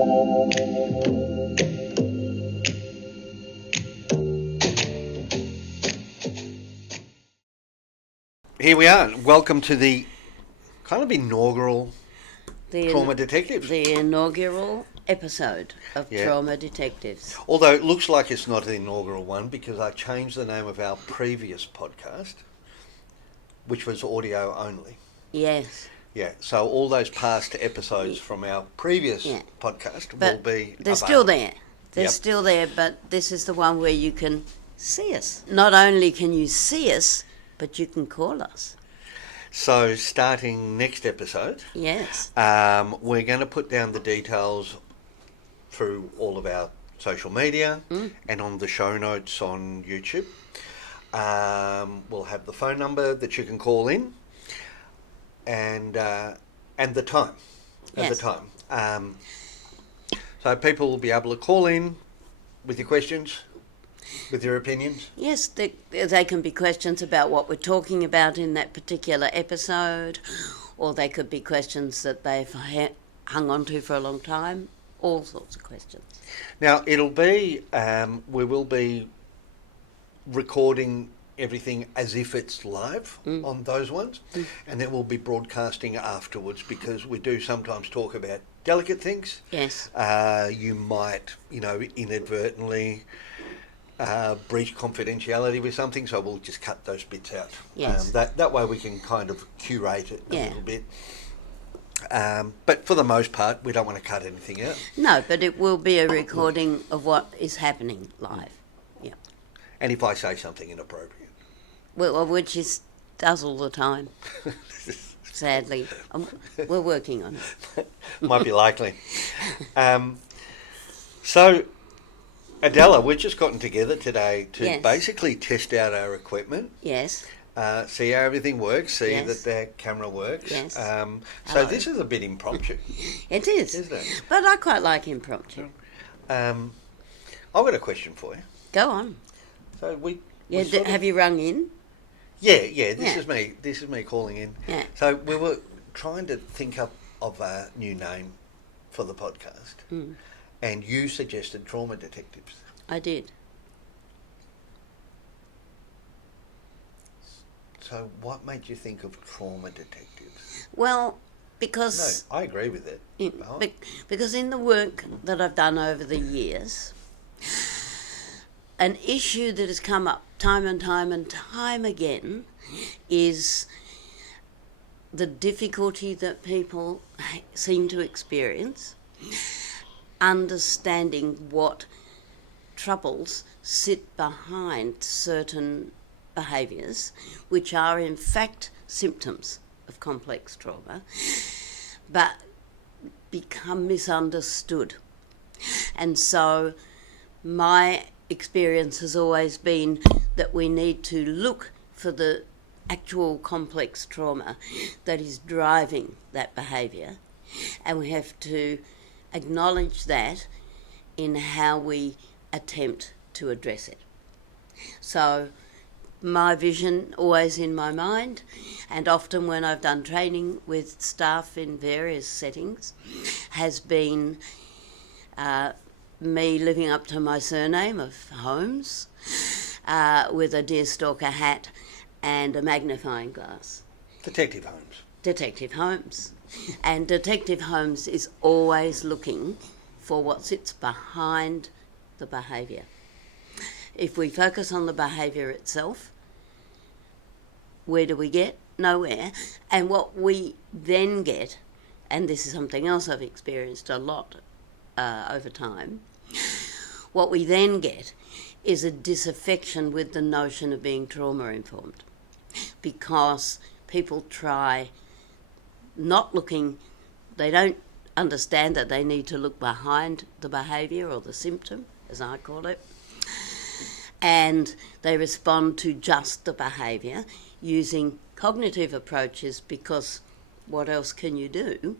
Here we are. Welcome to the kind of inaugural Trauma Detectives. The inaugural episode of Trauma Detectives. Although it looks like it's not the inaugural one because I changed the name of our previous podcast, which was audio only. Yes. Yeah, so all those past episodes from our previous podcast will be They're still there. They're still there, but this is the one where you can see us. Not only can you see us, but you can call us. So starting next episode, we're going to put down the details through all of our social media and on the show notes on YouTube. We'll have the phone number that you can call in and the time. So people will be able to call in with your questions, with your opinions. Yes, they can be questions about what we're talking about in that particular episode, or they could be questions that they've hung on to for a long time, all sorts of questions. Now, it'll be, we will be recording everything as if it's live on those ones, and then we'll be broadcasting afterwards because we do sometimes talk about delicate things. Yes. You might, inadvertently breach confidentiality with something, so we'll just cut those bits out. Yes. That way we can kind of curate it a little bit. But for the most part, we don't want to cut anything out. No, but it will be a recording of what is happening live. Yeah. And if I say something inappropriate. Well, which does all the time. Sadly. We're working on it. Might be likely. So, Adela, we've just gotten together today to basically test out our equipment. Yes. See how everything works, see that the camera works. Yes. So this is a bit impromptu. It is. Isn't it? But I quite like impromptu. I've got a question for you. Go on. So have you rung in? Yeah, this is me calling in. Yeah. So we were trying to think up of a new name for the podcast. And you suggested Trauma Detectives. I did. So what made you think of Trauma Detectives? Well, because... No, I agree with it. Because in the work that I've done over the years, an issue that has come up time and time again is the difficulty that people seem to experience understanding what troubles sit behind certain behaviours, which are in fact symptoms of complex trauma, but become misunderstood. And so my experience has always been that we need to look for the actual complex trauma that is driving that behaviour, and we have to acknowledge that in how we attempt to address it. So my vision, always in my mind, and often when I've done training with staff in various settings, has been me living up to my surname of Holmes, with a deerstalker hat and a magnifying glass. Detective Holmes. Detective Holmes. And Detective Holmes is always looking for what sits behind the behaviour. If we focus on the behaviour itself, where do we get? Nowhere. And what we then get, and this is something else I've experienced a lot over time, what we then get is a disaffection with the notion of being trauma-informed, because people try not looking, they don't understand that they need to look behind the behaviour or the symptom, as I call it, and they respond to just the behaviour using cognitive approaches because what else can you do?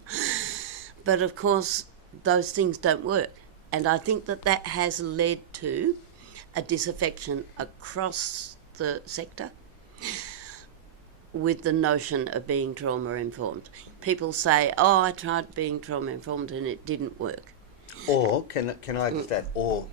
But of course, those things don't work. And I think that has led to a disaffection across the sector with the notion of being trauma-informed. People say, I tried being trauma-informed and it didn't work. Or can I just add? Or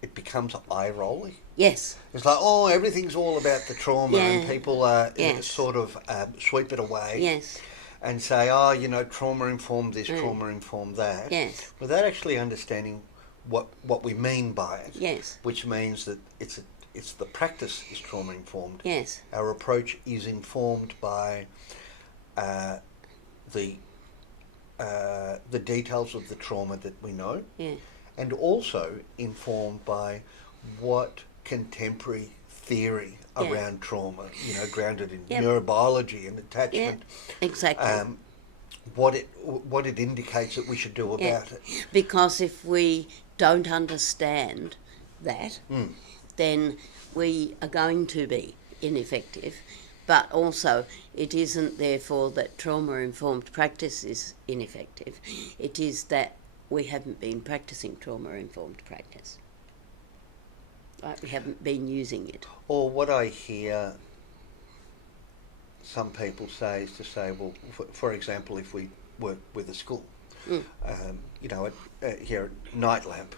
it becomes eye rolling. Yes. It's like, oh, everything's all about the trauma, and people Yes. sort of sweep it away. Yes. And say, oh, trauma informed this, trauma informed that. Yes. Without actually understanding what we mean by it. Yes. Which means that it's the practice is trauma informed. Yes. Our approach is informed by the details of the trauma that we know. Yeah. And also informed by what contemporary theory around trauma, grounded in neurobiology and attachment. Yeah, exactly. What it indicates that we should do about it. Because if we don't understand that, then we are going to be ineffective. But also, it isn't therefore that trauma-informed practice is ineffective. It is that we haven't been practicing trauma-informed practice. Right? We haven't been using it. Or what I hear some people say is to say, well, for example, if we work with a school, here at Knightlamp,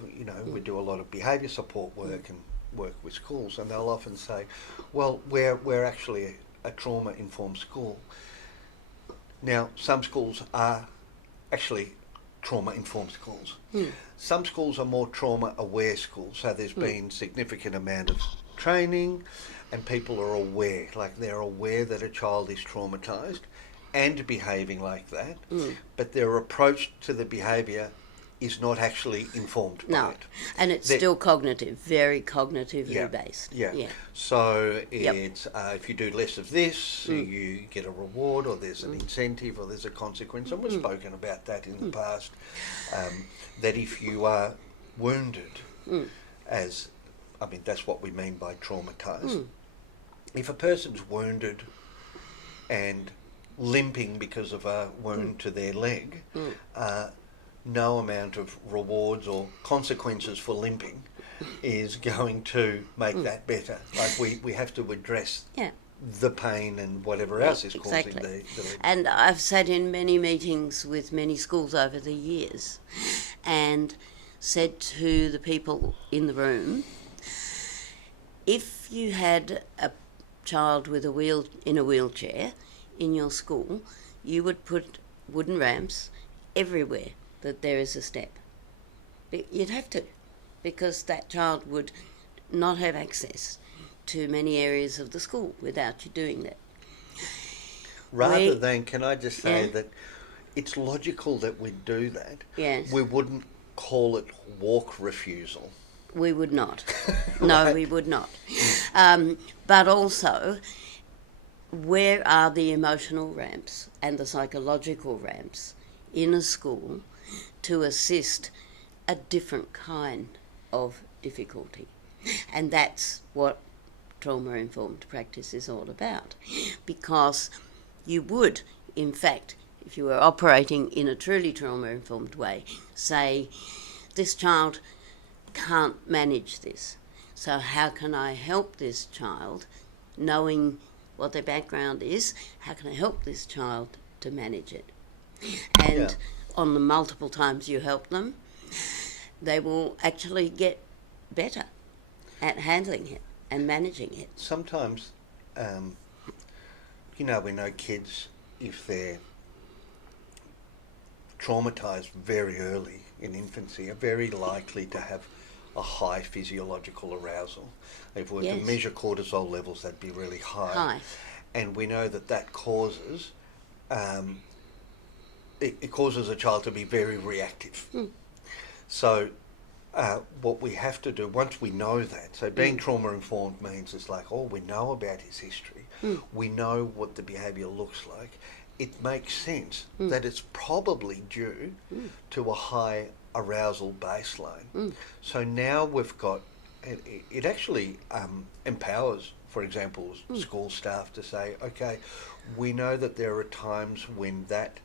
we do a lot of behaviour support work and work with schools, and they'll often say, well, we're actually a trauma-informed school. Now, some schools are actually trauma-informed schools. Some schools are more trauma-aware schools, so there's been significant amount of training and people are aware, like they're aware that a child is traumatised and behaving like that, but their approach to the behaviour is not actually informed by it. And it's still cognitive, very cognitively based. Yeah. So it's if you do less of this, you get a reward, or there's an incentive, or there's a consequence. And we've spoken about that in the past. That if you are wounded, that's what we mean by traumatised. If a person's wounded and limping because of a wound to their leg, no amount of rewards or consequences for limping is going to make that better. Like we have to address the pain and whatever else is causing the And I've sat in many meetings with many schools over the years and said to the people in the room, if you had a child with in a wheelchair in your school, you would put wooden ramps everywhere that there is a step. You'd have to, because that child would not have access to many areas of the school without you doing that. Rather than, can I just say that it's logical that we do that. Yes. We wouldn't call it walk refusal. We would not. No, we would not. But also, where are the emotional ramps and the psychological ramps in a school to assist a different kind of difficulty? And that's what trauma-informed practice is all about. Because you would, in fact, if you were operating in a truly trauma-informed way, say, this child can't manage this. So how can I help this child, knowing what their background is, how can I help this child to manage it? And on the multiple times you help them, they will actually get better at handling it and managing it. Sometimes, we know kids, if they're traumatised very early in infancy, are very likely to have a high physiological arousal. If we were to measure cortisol levels, that'd be really high. And we know that causes it causes a child to be very reactive. So what we have to do, once we know that, so being trauma-informed means it's like, we know about his history, we know what the behaviour looks like, it makes sense that it's probably due to a high arousal baseline. So now we've got, it actually empowers, for example, school staff to say, okay, we know that there are times when that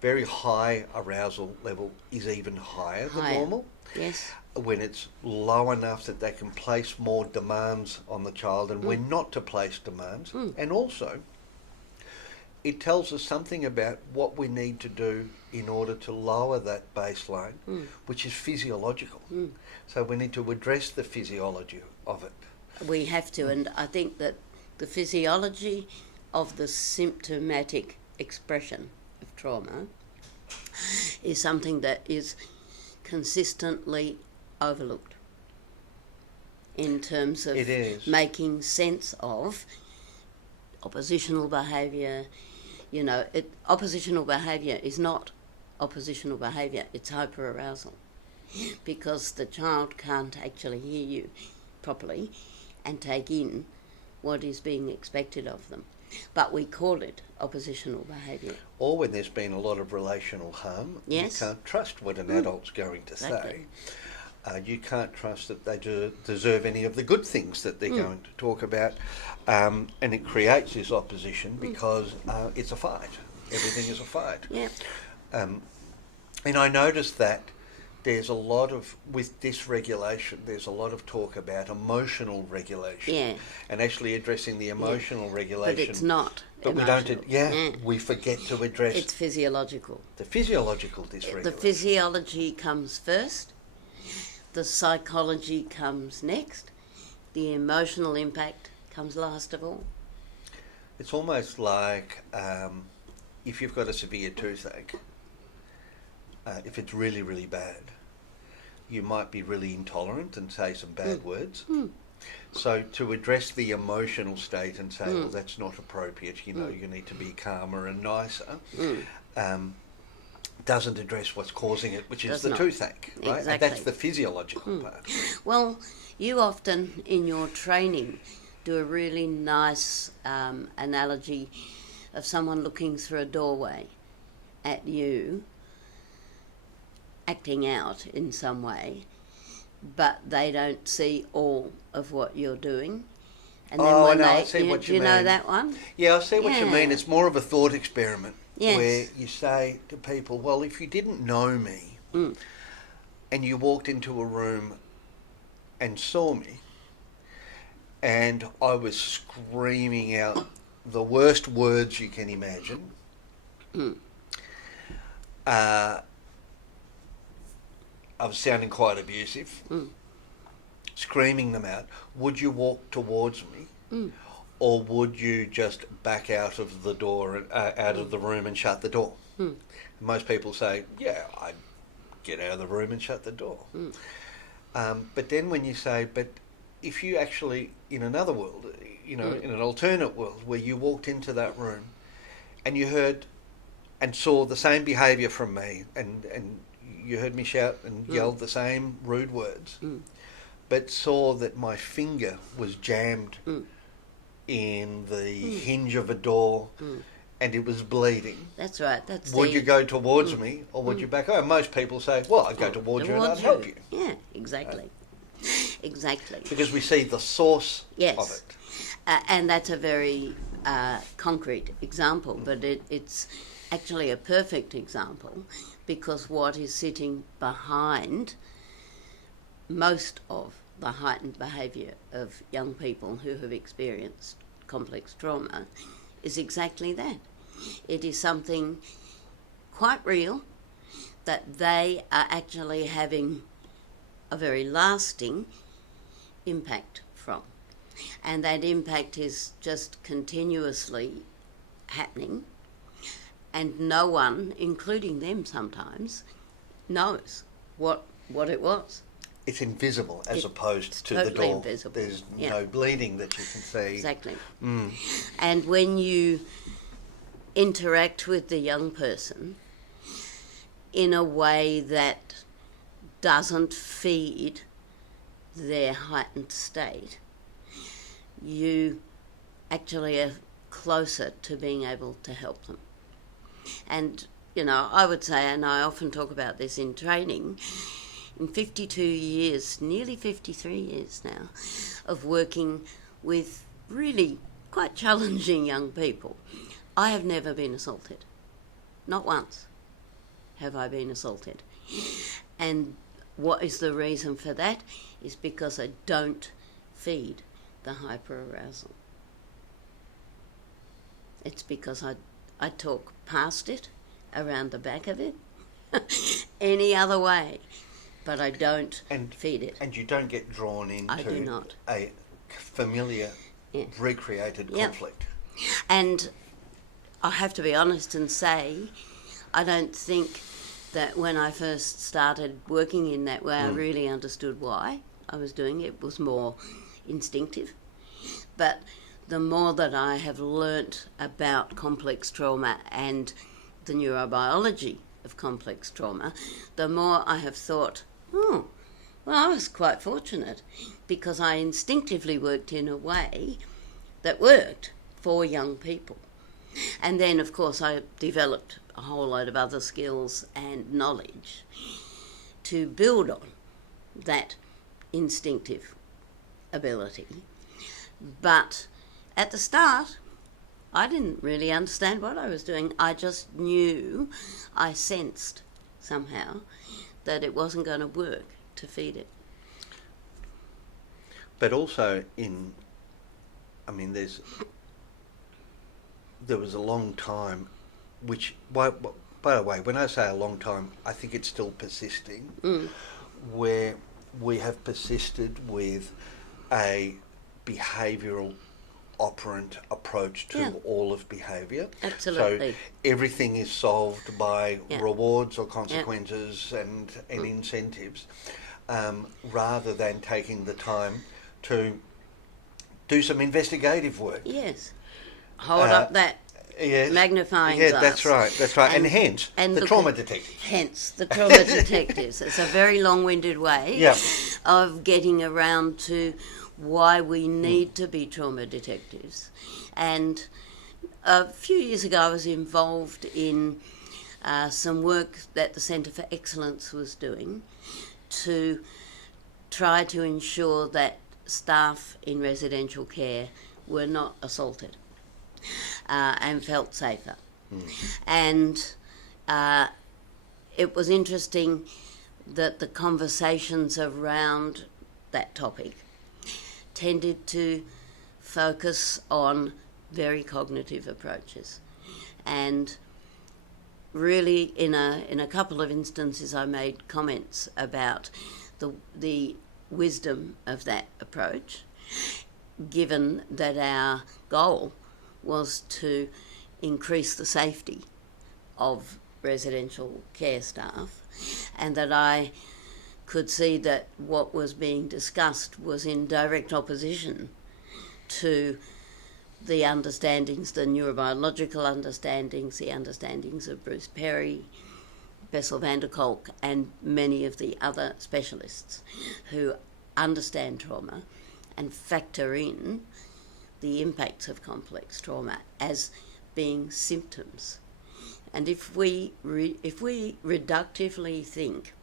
very high arousal level is even higher than normal. Yes. When it's low enough that they can place more demands on the child and when not to place demands. And also, it tells us something about what we need to do in order to lower that baseline, which is physiological. So we need to address the physiology of it. We have to, and I think that the physiology of the symptomatic expression of trauma is something that is consistently overlooked in terms of making sense of oppositional behaviour. Oppositional behaviour is not oppositional behaviour, it's hyperarousal, because the child can't actually hear you properly and take in what is being expected of them. But we call it oppositional behaviour. Or when there's been a lot of relational harm, you can't trust what an adult's going to say. You can't trust that they deserve any of the good things that they're going to talk about. And it creates this opposition because it's a fight. Everything is a fight. Yeah. And I noticed that there's a lot of, with dysregulation, there's a lot of talk about emotional regulation. Yeah. And actually addressing the emotional regulation. But it's not. But emotional. we don't, we forget to address. It's physiological. The physiological dysregulation. The physiology comes first, the psychology comes next, the emotional impact comes last of all. It's almost like if you've got a severe toothache, if it's really, really bad, you might be really intolerant and say some bad words. So to address the emotional state and say, well, that's not appropriate, you need to be calmer and nicer, doesn't address what's causing it, which is the toothache, right? Exactly. And that's the physiological part. Well, you often in your training do a really nice analogy of someone looking through a doorway at you, acting out in some way, but they don't see all of what you're doing. And then I see what you mean. You know that one? Yeah, I see what you mean. It's more of a thought experiment where you say to people, well, if you didn't know me and you walked into a room and saw me and I was screaming out the worst words you can imagine, I was sounding quite abusive, screaming them out, would you walk towards me or would you just back out of the door, out of the room and shut the door? Most people say, yeah, I'd get out of the room and shut the door. But then when you say, but if you actually, in another world, in an alternate world where you walked into that room and you heard and saw the same behaviour from me and you heard me shout and yelled the same rude words, but saw that my finger was jammed in the hinge of a door and it was bleeding. That's right. Would you go towards me or would you back home? Most people say, well, I'd go towards you and I'd help you. Yeah, exactly. Exactly. Because we see the source of it. And that's a very concrete example, but it's actually a perfect example because what is sitting behind most of the heightened behaviour of young people who have experienced complex trauma is exactly that. It is something quite real that they are actually having a very lasting impact from. And that impact is just continuously happening, and no one, including them sometimes, knows what it was. It's invisible as opposed to totally the door. Invisible. There's no bleeding that you can see. Exactly. And when you interact with the young person in a way that doesn't feed their heightened state, you actually are closer to being able to help them. And, I would say, and I often talk about this in training, in 52 years, nearly 53 years now, of working with really quite challenging young people, I have never been assaulted. Not once have I been assaulted. And what is the reason for that? Is because I don't feed the hyperarousal. It's because I talk past it, around the back of it, any other way, but I don't feed it. And you don't get drawn into I do not. A familiar, recreated conflict. And I have to be honest and say, I don't think that when I first started working in that way, I really understood why I was doing it. It was more instinctive. But the more that I have learnt about complex trauma and the neurobiology of complex trauma, the more I have thought, well, I was quite fortunate because I instinctively worked in a way that worked for young people. And then, of course, I developed a whole load of other skills and knowledge to build on that instinctive ability. But at the start, I didn't really understand what I was doing. I just knew, I sensed somehow that it wasn't going to work to feed it. But also there was a long time, which, by the way, when I say a long time, I think it's still persisting, where we have persisted with a behavioural operant approach to all of behaviour. Absolutely. So everything is solved by rewards or consequences and incentives, rather than taking the time to do some investigative work. Yes. Hold up that magnifying glass. That's right. And hence, the trauma detectives. Hence, the trauma detectives. It's a very long-winded way of getting around to why we need to be trauma detectives. And a few years ago I was involved in some work that the Centre for Excellence was doing to try to ensure that staff in residential care were not assaulted and felt safer. And it was interesting that the conversations around that topic tended to focus on very cognitive approaches. And really, in a couple of instances, I made comments about the wisdom of that approach, given that our goal was to increase the safety of residential care staff, and that I could see that what was being discussed was in direct opposition to the understandings, the neurobiological understandings, the understandings of Bruce Perry, Bessel van der Kolk, and many of the other specialists who understand trauma and factor in the impacts of complex trauma as being symptoms. And if we reductively think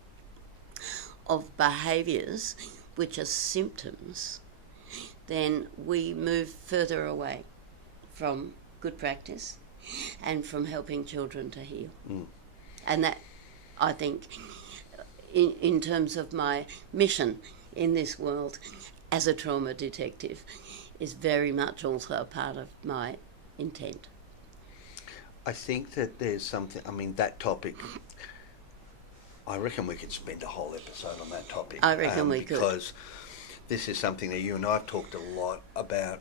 of behaviours which are symptoms, then we move further away from good practice and from helping children to heal. And that, I think, in terms of my mission in this world as a trauma detective, is very much also a part of my intent. I think that there's something, that topic, I reckon we could spend a whole episode on that topic. I reckon we could. Because this is something that you and I have talked a lot about.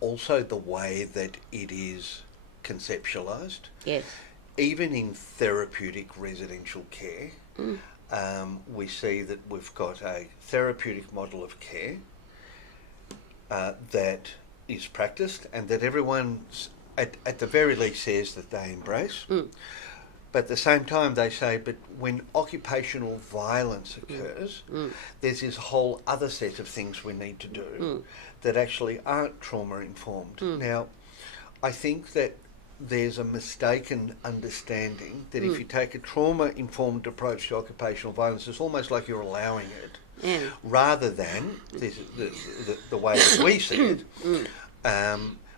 Also the way that it is conceptualised. Yes. Even in therapeutic residential care, we see that we've got a therapeutic model of care that is practiced and that everyone, at the very least, says that they embrace. But at the same time, they say, but when occupational violence occurs, there's this whole other set of things we need to do that actually aren't trauma-informed. Now, I think that there's a mistaken understanding that if you take a trauma-informed approach to occupational violence, it's almost like you're allowing it, rather than, this is the way that we see it,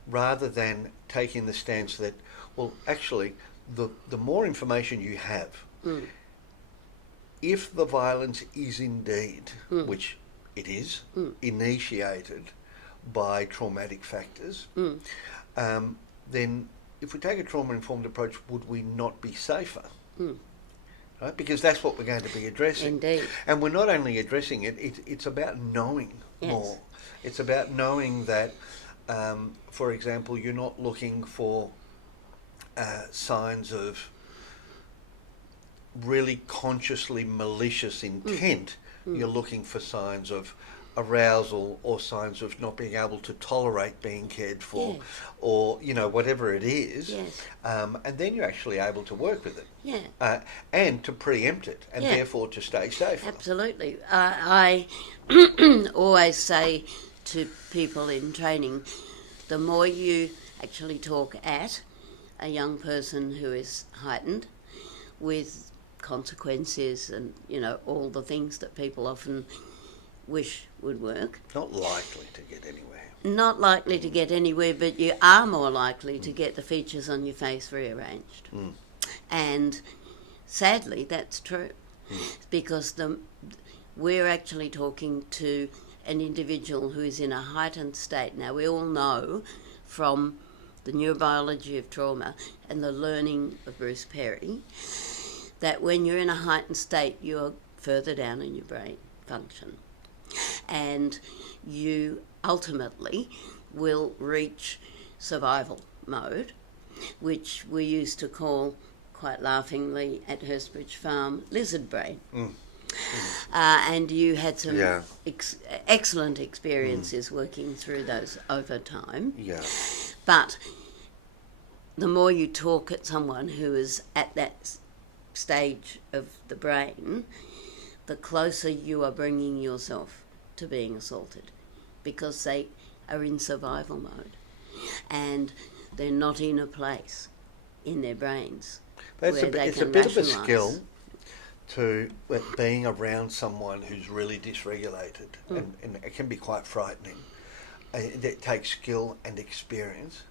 rather than taking the stance that, well, actually, the more information you have, if the violence is indeed, which it is, initiated by traumatic factors, then if we take a trauma-informed approach, would we not be safer? Mm. Right? Because that's what we're going to be addressing. Indeed. And we're not only addressing it, it's about knowing more. It's about knowing that, for example, you're not looking for signs of really consciously malicious intent. You're looking for signs of arousal or signs of not being able to tolerate being cared for, or whatever it is, and then you're actually able to work with it, and to preempt it, and therefore to stay safe. Absolutely. I always say to people in training, the more you actually talk at a young person who is heightened with consequences and all the things that people often wish would work. Not likely to get anywhere. Not likely to get anywhere, but you are more likely to get the features on your face rearranged. And sadly, that's true, because we're actually talking to an individual who is in a heightened state. Now, we all know from the neurobiology of trauma and the learning of Bruce Perry that when you're in a heightened state, you're further down in your brain function. And you ultimately will reach survival mode, which we used to call, quite laughingly at Hurstbridge Farm, lizard brain. And you had some excellent experiences working through those over time. But the more you talk at someone who is at that stage of the brain, the closer you are bringing yourself to being assaulted, because they are in survival mode and they're not in a place in their brains where it's a bit of a skill to being around someone who's really dysregulated, and it can be quite frightening. It takes skill and experience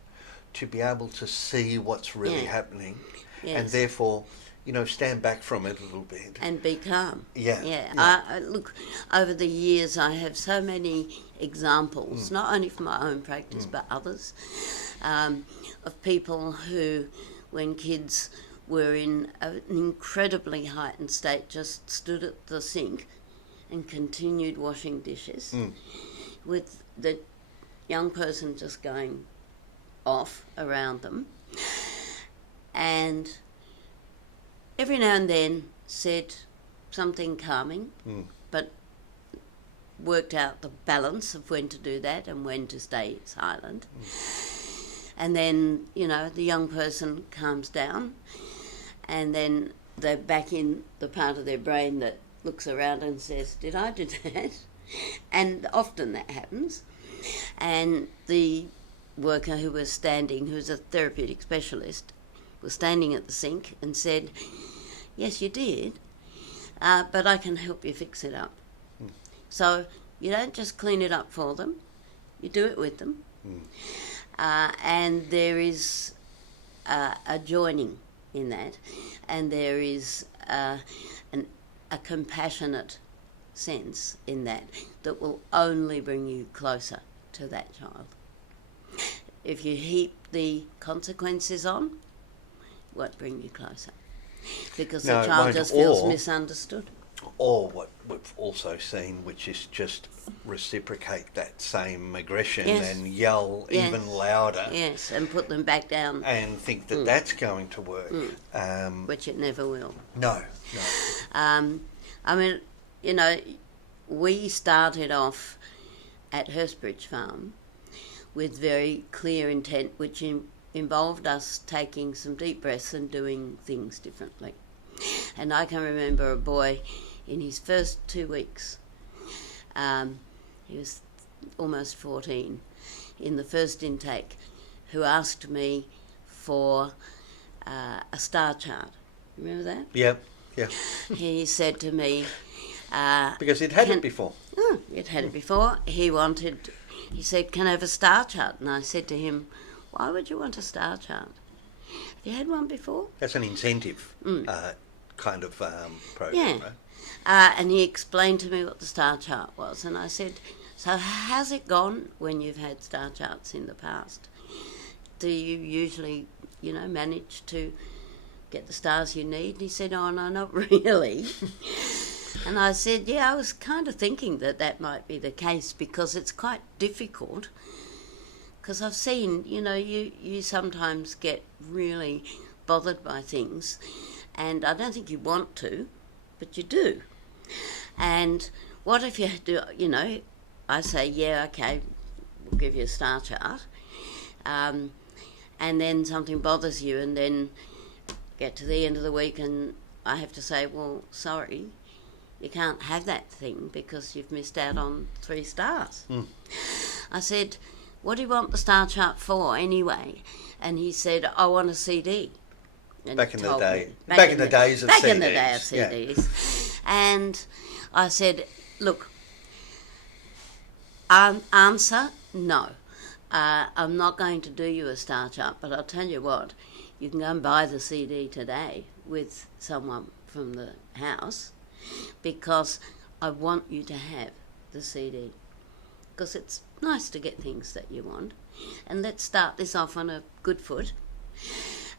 to be able to see what's really happening, and therefore stand back from it a little bit. And be calm. Yeah. I look, over the years I have so many examples, not only from my own practice but others, of people who, when kids were in an incredibly heightened state, just stood at the sink and continued washing dishes, with the young person just going off around them. And every now and then said something calming, but worked out the balance of when to do that and when to stay silent. And then, the young person calms down, and then they're back in the part of their brain that looks around and says, did I do that? And often that happens. And the worker who was standing, who's a therapeutic specialist, was standing at the sink and said, yes, you did, but I can help you fix it up. So you don't just clean it up for them, you do it with them. And there is a joining in that, and there is a compassionate sense in that will only bring you closer to that child. If you heap the consequences on, won't bring you closer, because the child just feels misunderstood. Or what we've also seen, which is just reciprocate that same aggression and yell even louder. Yes, and put them back down. And think that that's going to work. Which it never will. No. I mean, we started off at Hurstbridge Farm with very clear intent, which involved us taking some deep breaths and doing things differently. And I can remember a boy in his first 2 weeks, he was almost 14, in the first intake, who asked me for a star chart. Remember that? Yeah. He said to me... because he'd had it before. He'd had it before. He said, can I have a star chart? And I said to him, why would you want a star chart? Have you had one before? That's an incentive kind of program, right? And he explained to me what the star chart was. And I said, so how's it gone when you've had star charts in the past? Do you usually, manage to get the stars you need? And he said, oh, no, not really. And I said, yeah, I was kind of thinking that might be the case, because it's quite difficult. Because I've seen, you sometimes get really bothered by things, and I don't think you want to, but you do. And what if you do, I say, yeah, okay, we'll give you a star chart, and then something bothers you, and then get to the end of the week and I have to say, well, sorry, you can't have that thing because you've missed out on 3 stars. I said, what do you want the star chart for anyway? And he said, I want a CD. And back in the day. Back in the days of CDs. Back in the day of CDs. Yeah. And I said, look, answer, no. I'm not going to do you a star chart, but I'll tell you what, you can go and buy the CD today with someone from the house, because I want you to have the CD. Because it's nice to get things that you want. And let's start this off on a good foot.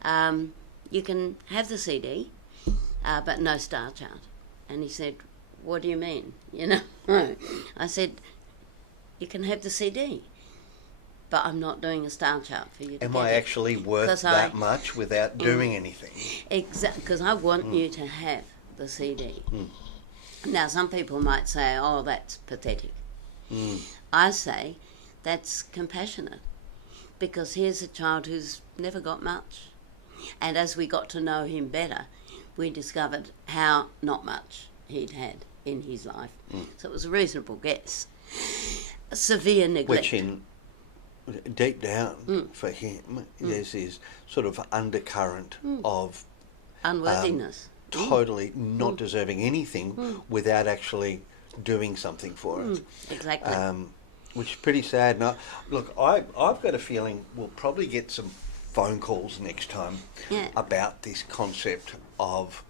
You can have the CD, but no star chart. And he said, what do you mean? I said, you can have the CD, but I'm not doing a star chart for you to Am I actually worth that much without doing anything? Exactly, because I want you to have the CD. Now, some people might say, oh, that's pathetic. I say, that's compassionate, because here's a child who's never got much. And as we got to know him better, we discovered how not much he'd had in his life. So it was a reasonable guess. Severe neglect. Which in deep down for him, there's this sort of undercurrent of unworthiness. Totally not deserving anything without actually doing something for it. Exactly. Which is pretty sad. Now, look, I've got a feeling we'll probably get some phone calls next time about this concept of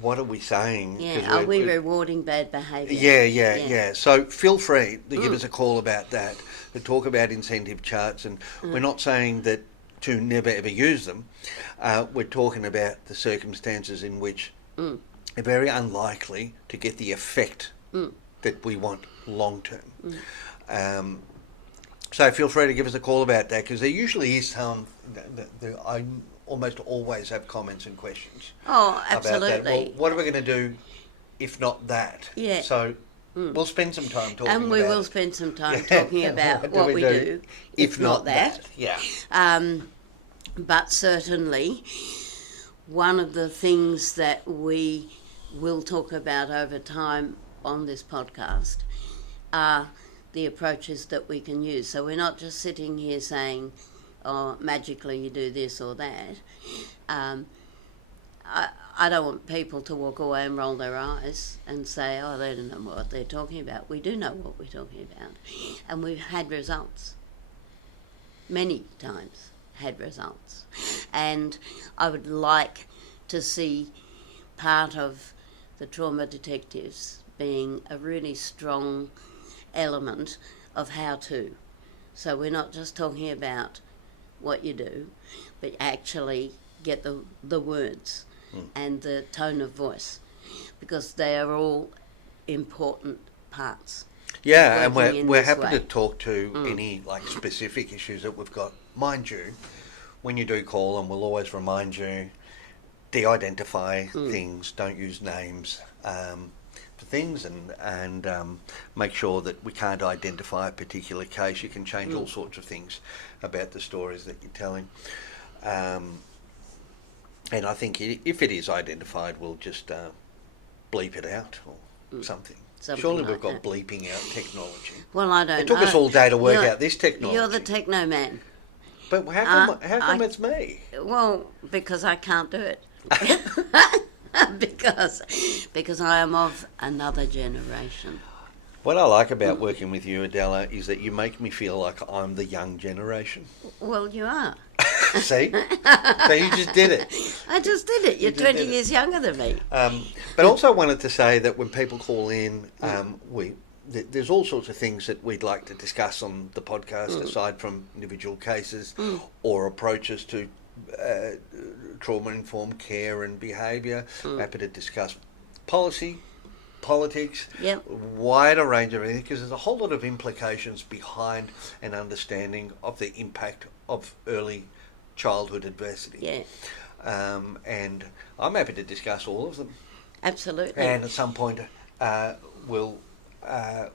what are we saying? Yeah, are we rewarding bad behaviour? Yeah. So feel free to give us a call about that, to talk about incentive charts, and we're not saying that to never ever use them. We're talking about the circumstances in which they're very unlikely to get the effect that we want long term. So feel free to give us a call about that, because there usually is some. I almost always have comments and questions. Oh, absolutely. About that. Well, what are we going to do if not that? Yeah. So we'll spend some time talking about it. And we will spend some time talking about what we do if not that. Yeah. But certainly, one of the things that we will talk about over time on this podcast are the approaches that we can use. So we're not just sitting here saying, oh, magically you do this or that. I don't want people to walk away and roll their eyes and say, oh, they don't know what they're talking about. We do know what we're talking about. And we've had results. Many times had results. And I would like to see part of the trauma detectives being a really strong element of how to. So we're not just talking about what you do, but actually get the words and the tone of voice, because they are all important parts. Yeah, and we're happy to talk to any specific issues that we've got. Mind you, when you do call, and we'll always remind you, de-identify things, don't use names for things, and make sure that we can't identify a particular case. You can change all sorts of things about the stories that you're telling. And I think if it is identified, we'll just bleep it out or something. Surely we've got bleeping out technology. Well, I don't know. It took us all day to work out this technology. You're the techno man. But how come it's me? Well, because I can't do it. because I am of another generation. What I like about working with you, Adela, is that you make me feel like I'm the young generation. Well, you are. See? So you just did it. I just did it. You're 20 years younger than me. But also wanted to say that when people call in, there's all sorts of things that we'd like to discuss on the podcast, aside from individual cases or approaches to trauma-informed care and behaviour. Happy to discuss policy, politics, wider range of everything, because there's a whole lot of implications behind an understanding of the impact of early childhood adversity. Yeah. And I'm happy to discuss all of them. Absolutely. And at some point, we'll have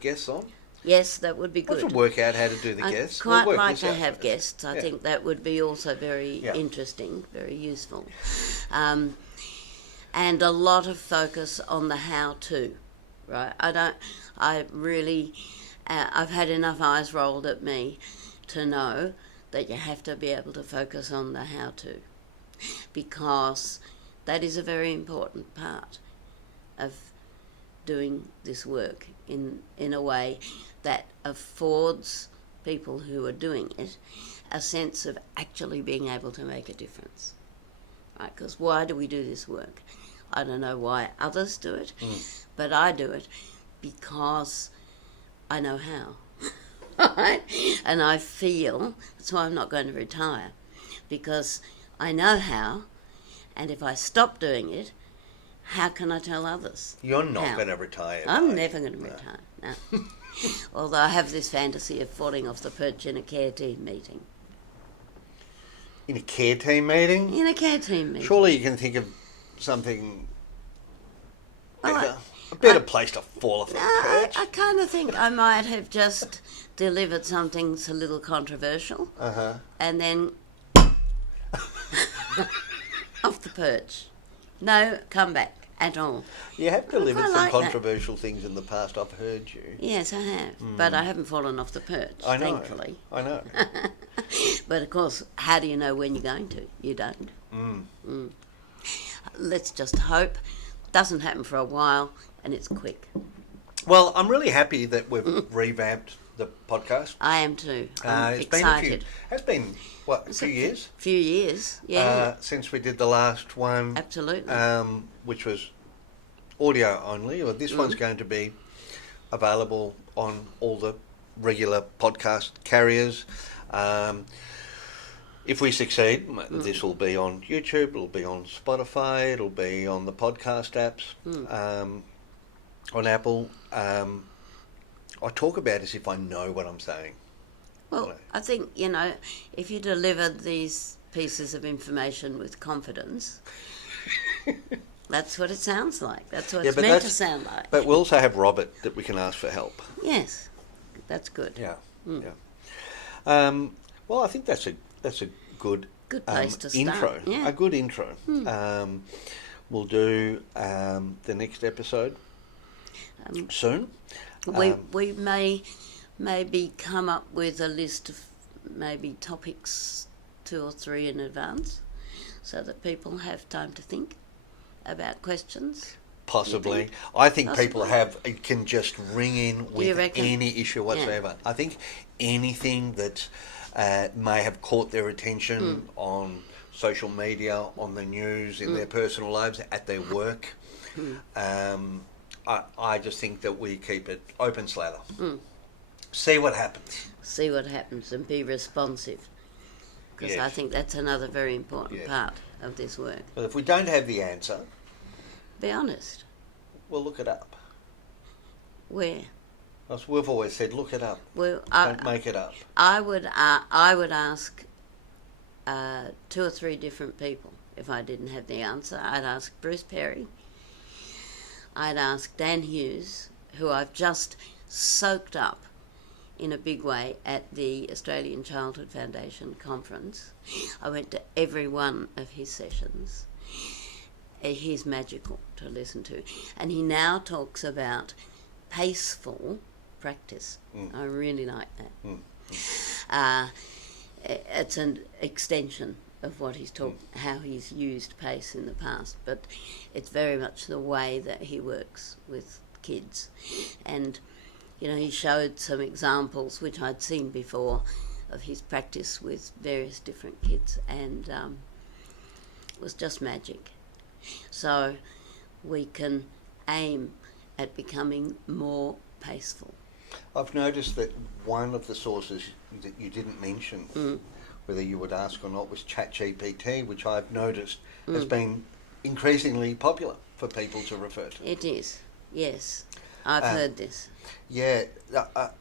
guests on. Yes, that would be good. We'll work out how to do the guests. I'd quite like to have guests. I think that would be also very interesting, very useful. And a lot of focus on the how-to, right? I've had enough eyes rolled at me to know that you have to be able to focus on the how-to, because that is a very important part of doing this work in a way that affords people who are doing it a sense of actually being able to make a difference. Right? Because why do we do this work? I don't know why others do it, but I do it because I know how. Right? And I feel, that's why I'm not going to retire, because I know how, and if I stop doing it, how can I tell others? You're not going to retire. I'm never going to retire, no. Although I have this fantasy of falling off the perch in a care team meeting. In a care team meeting? In a care team meeting. Surely you can think of something better. A better place to fall off the perch. I kind of think I might have just delivered something that's a little controversial. And then off the perch. No comeback at all. You have delivered some controversial things in the past, I've heard you. Yes, I have. But I haven't fallen off the perch, thankfully. I know. But of course, how do you know when you're going to? You don't. Let's just hope it doesn't happen for a while and it's quick. Well, I'm really happy that we've revamped the podcast. I am too. I'm excited. It's been, what, a few years? A few years, yeah. Since we did the last one. Absolutely. Which was audio only, or this one's going to be available on all the regular podcast carriers. If we succeed, this will be on YouTube, it'll be on Spotify, it'll be on the podcast apps, on Apple. I talk about it as if I know what I'm saying. Well, I think, if you deliver these pieces of information with confidence, that's what it sounds like. That's what it's meant to sound like. But we also have Robert that we can ask for help. Yes, that's good. Yeah, well, I think that's a good place to start. Intro. Yeah. A good intro. We'll do the next episode soon. We may maybe come up with a list of maybe topics 2 or 3 in advance, so that people have time to think about questions. Possibly. I think people can just ring in with any issue whatsoever. Yeah. I think anything that may have caught their attention on social media, on the news, in their personal lives, at their work, I just think that we keep it open slather. See what happens. See what happens and be responsive. Because I think that's another very important part of this work. But if we don't have the answer... Be honest. We'll look it up. Where? As we've always said, look it up. Well, don't make it up. I would ask 2 or 3 different people if I didn't have the answer. I'd ask Bruce Perry. I'd ask Dan Hughes, who I've just soaked up in a big way at the Australian Childhood Foundation conference. I went to every one of his sessions. He's magical to listen to. And he now talks about paceful practice. I really like that. It's an extension of what he's how he's used pace in the past, but it's very much the way that he works with kids. And he showed some examples which I'd seen before of his practice with various different kids, and it was just magic. So we can aim at becoming more paceful. I've noticed that one of the sources that you didn't mention whether you would ask or not, was ChatGPT, which I've noticed has been increasingly popular for people to refer to. It is, yes. I've heard this. Yeah,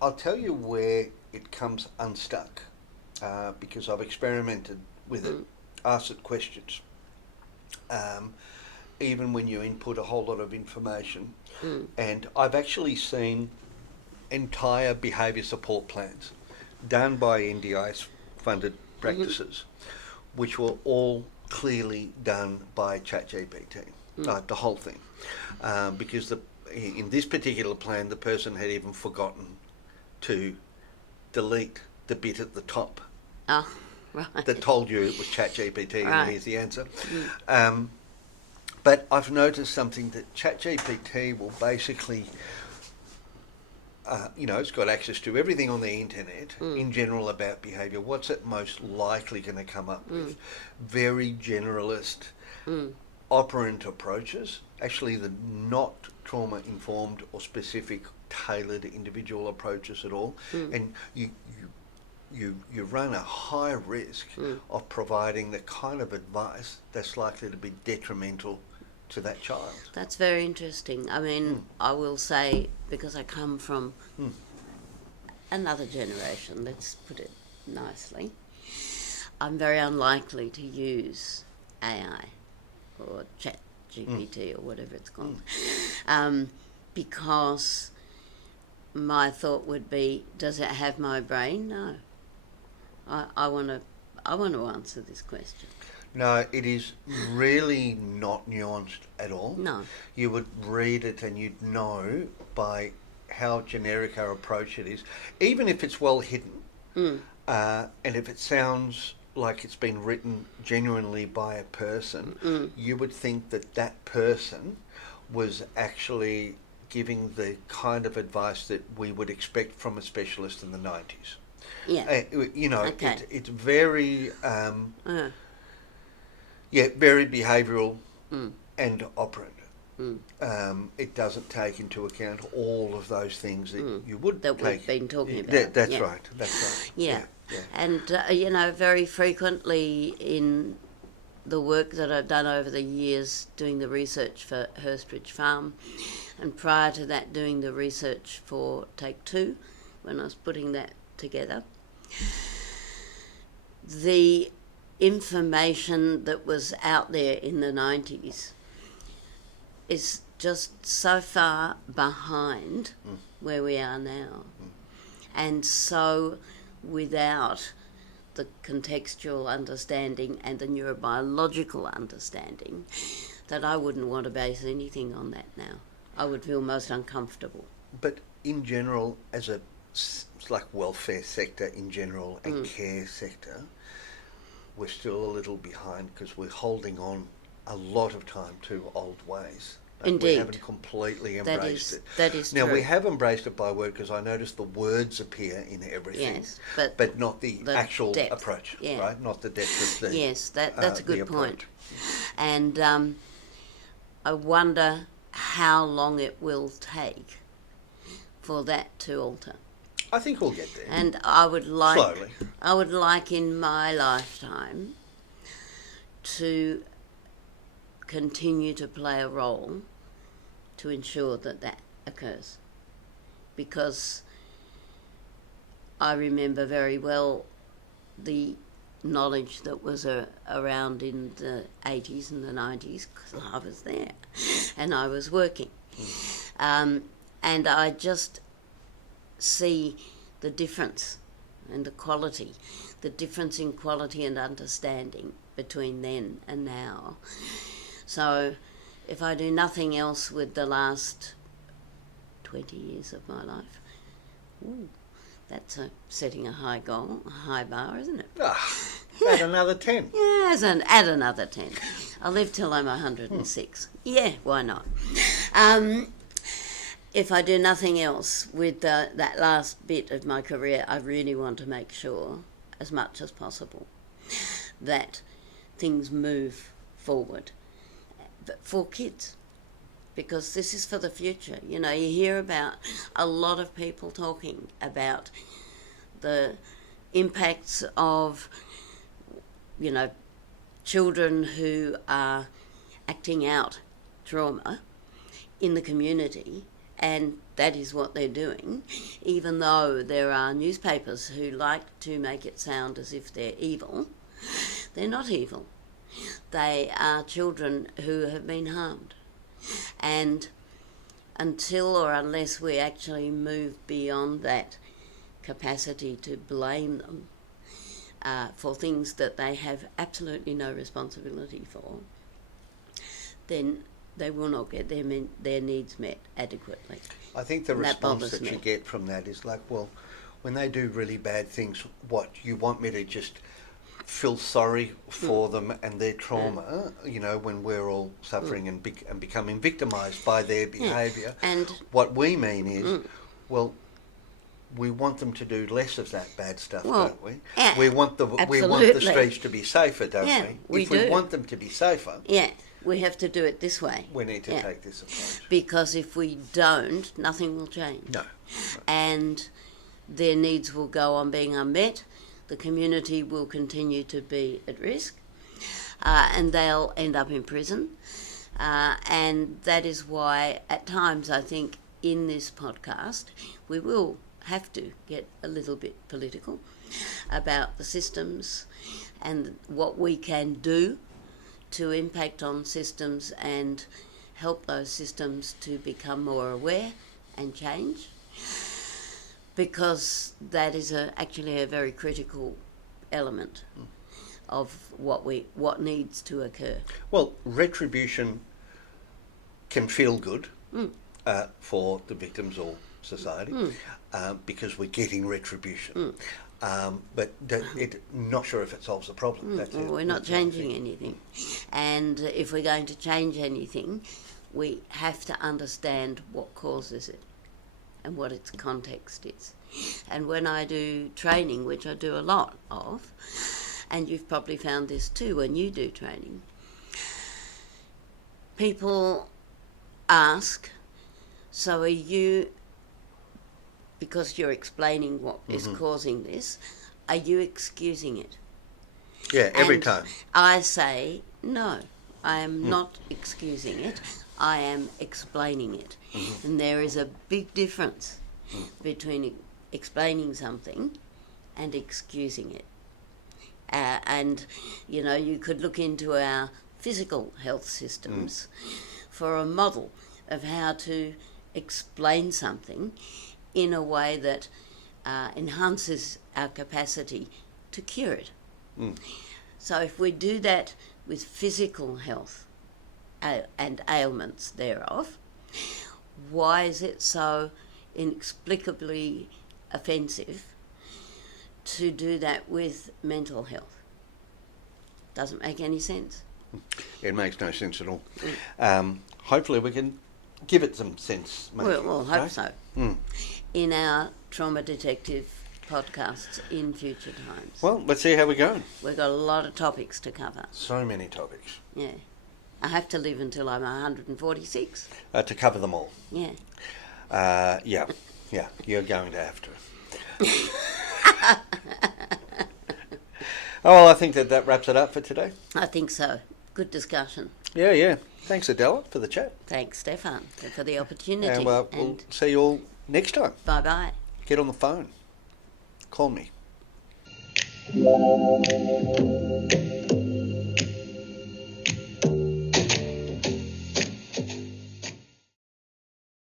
I'll tell you where it comes unstuck, because I've experimented with it, asked it questions. Even when you input a whole lot of information, and I've actually seen entire behaviour support plans done by NDIS funded practices, which were all clearly done by ChatGPT, the whole thing, because in this particular plan the person had even forgotten to delete the bit at the top that told you it was ChatGPT and here's the answer. But I've noticed something, that ChatGPT will basically, it's got access to everything on the internet in general about behaviour. What's it most likely going to come up with? Very generalist, operant approaches, actually the not trauma-informed or specific, tailored individual approaches at all. And you run a high risk of providing the kind of advice that's likely to be detrimental to that child. That's very interesting. I mean, I will say, because I come from another generation, let's put it nicely, I'm very unlikely to use AI or ChatGPT or whatever it's called, because my thought would be, does it have my brain? No. I want to answer this question. No, it is really not nuanced at all. No. You would read it and you'd know by how generic our approach it is, even if it's well hidden, and if it sounds like it's been written genuinely by a person, you would think that that person was actually giving the kind of advice that we would expect from a specialist in the 90s. Yeah. Okay. It's very, very behavioural and operant. It doesn't take into account all of those things that you would that take. We've been talking about. That's right. That's right. Yeah. And, very frequently in the work that I've done over the years doing the research for Hurstridge Farm, and prior to that doing the research for Take Two, when I was putting that together, the information that was out there in the 90s is just so far behind where we are now, and so without the contextual understanding and the neurobiological understanding, that I wouldn't want to base anything on that now. I would feel most uncomfortable. But in general, as a welfare sector in general and care sector, we're still a little behind because we're holding on a lot of time to old ways. Indeed. We haven't completely embraced it. That is now, true. we have embraced it by word, because I noticed the words appear in everything, yes, but not the actual depth, approach, right? Not the depth of the Yes, that's a good point. And I wonder how long it will take for that to alter. I think we'll get there. And I would like, slowly. I would like in my lifetime to continue to play a role to ensure that that occurs. Because I remember very well the knowledge that was around in the 80s and the 90s, because I was there and I was working. And I just see the difference and the quality, the difference in quality and understanding between then and now. So if I do nothing else with the last 20 years of my life, that's setting a high goal, a high bar, isn't it? Add another 10. Yes, and add another 10. I'll live till I'm 106. Yeah, why not? If I do nothing else with that last bit of my career, I really want to make sure, as much as possible, that things move forward for kids, because this is for the future. You know, you hear about a lot of people talking about the impacts of children who are acting out trauma in the community, and that is what they're doing, even though there are newspapers who like to make it sound as if they're evil. They're not evil. They are children who have been harmed. And until or unless we actually move beyond that capacity to blame them for things that they have absolutely no responsibility for, then they will not get their needs met adequately. I think the response that you get from that is like, well, when they do really bad things, what, you want me to just feel sorry for them and their trauma, when we're all suffering and becoming victimised by their behaviour. And what we mean is, well, we want them to do less of that bad stuff, don't we? Yeah, we want the streets to be safer, don't we? If we want them to be safer, we have to do it this way. We need to take this approach. Because if we don't, nothing will change. No. And their needs will go on being unmet. The community will continue to be at risk, and they'll end up in prison. And that is why, at times, I think, in this podcast, we will have to get a little bit political about the systems and what we can do to impact on systems and help those systems to become more aware and change, because that is actually a very critical element of what needs to occur. Well, retribution can feel good for the victims or society because we're getting retribution. But not sure if it solves the problem. That's it. We're not changing anything. And if we're going to change anything, we have to understand what causes it and what its context is. And when I do training, which I do a lot of, and you've probably found this too when you do training, people ask, so are you, because you're explaining what is causing this, are you excusing it? Yeah, every time. I say, no, I am not excusing it. I am explaining it. And there is a big difference between explaining something and excusing it. And, you could look into our physical health systems for a model of how to explain something in a way that enhances our capacity to cure it. So if we do that with physical health and ailments thereof, why is it so inexplicably offensive to do that with mental health? Doesn't make any sense. It makes no sense at all. Hopefully we can give it some sense. We'll hope so. In our Trauma Detective podcasts in future times. Well, let's see how we're going. We've got a lot of topics to cover. So many topics. Yeah. I have to live until I'm 146. To cover them all. Yeah. Yeah, you're going to have to. Oh, well, I think that wraps it up for today. I think so. Good discussion. Yeah. Thanks, Adela, for the chat. Thanks, Stefan, for the opportunity. And we'll see you all next time. Bye-bye. Get on the phone. Call me.